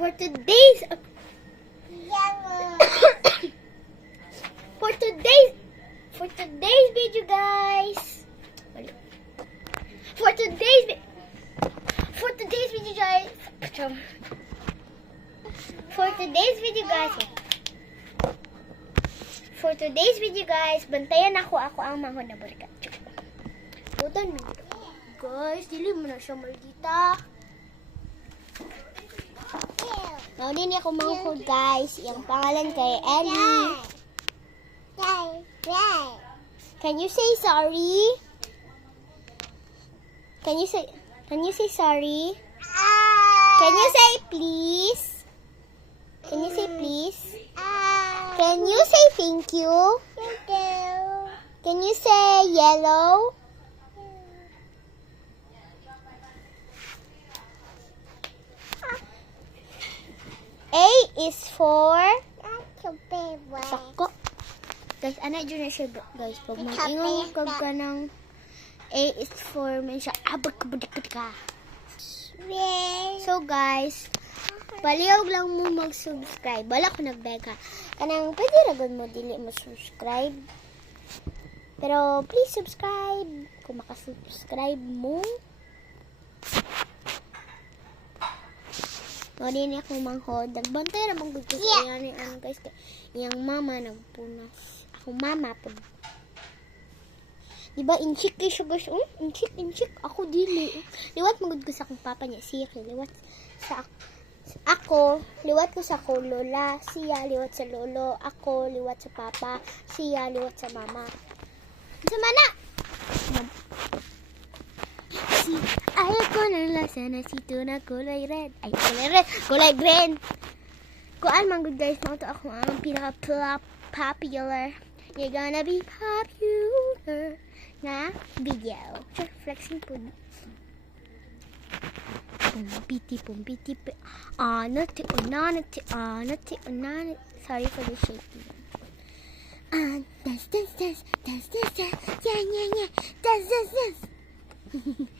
For today's for today's for today's video guys. For today's for today's video guys. For today's video guys. For today's video guys, bantayan ako ako ang manghod na burikat. Putan. Guys, dili mo na siya maldita. Now, din ako manghod guys. Yung pangalan kay Ellie. Can you say sorry? Can you say Can you say sorry? Can you say please? Can you say please? Can you say thank you? Can you say yellow? A is for Sako. Guys, anak dyan na siya, guys. Pag mag-ingon ka ka ng A is for, may siya, abagkabadik ka. So, guys, palihog lang mo mag-subscribe. Wala ko nagbeka. Kanang pwede ragon mo dili mo subscribe. Pero, please subscribe. Kung makasubscribe mo. O, din ako manghod. Nagbantay naman gud ko sa yeah. yan. Ano, guys, iyang mama nagpunas. Ako mama po. Diba, inchik kay siya guys. Um, inchik, inchik. Ako dili. Liwat magud ko sa akong papa niya. Siya liwat sa ak- ako, liwat ko sa ko lola. Siya, liwat sa lolo. Ako, liwat sa papa. Siya, liwat sa mama. Sa mana? Si, ayaw ko ng lasa na sito na kulay red. Ay, kulay red. Kulay green. Kuan man good guys, mo to ako ang popular. You're gonna be popular na video. Sure, flexing po. Pumpiti, pumpiti, pu- ano ti, unana ti, ano ti, unana. Sorry for the shaking. Ah, dance, dance, dance, dance, dance, dance, yeah, yeah, yeah, dance, dance, dance.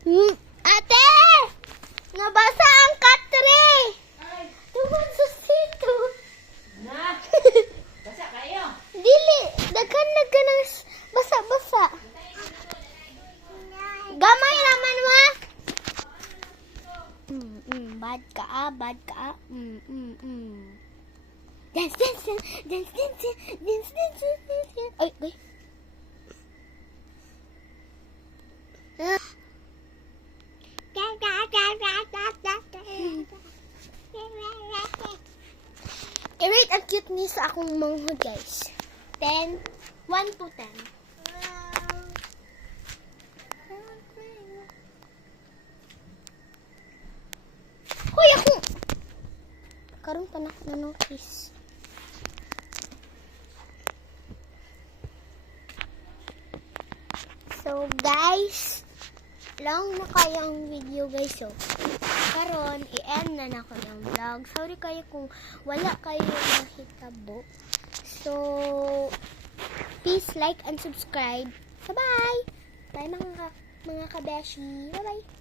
Ate! Nabasa ang katre! Tuman sa sito. Na, basa kayo. Dili, daghan na ka ng basa-basa. Gamay naman wa. Mm, mm, bad ka ah, bad ka ah. Mm, mm, mm. Dance, dance, dance, dance, dance, dance, dance, dance, dance, dance. Ay, ay. Ah. Cute ni sa akong manghod, guys. 10. 1 to 10. Hoy, ako! Karoon pa na na notice. So, guys, lang na kayang video, guys. So, karon i-end na na ko yung vlog. Sorry kayo kung wala kayo nakitabo. So, please like and subscribe. So, bye! Bye mga, mga kabeshi. Bye-bye!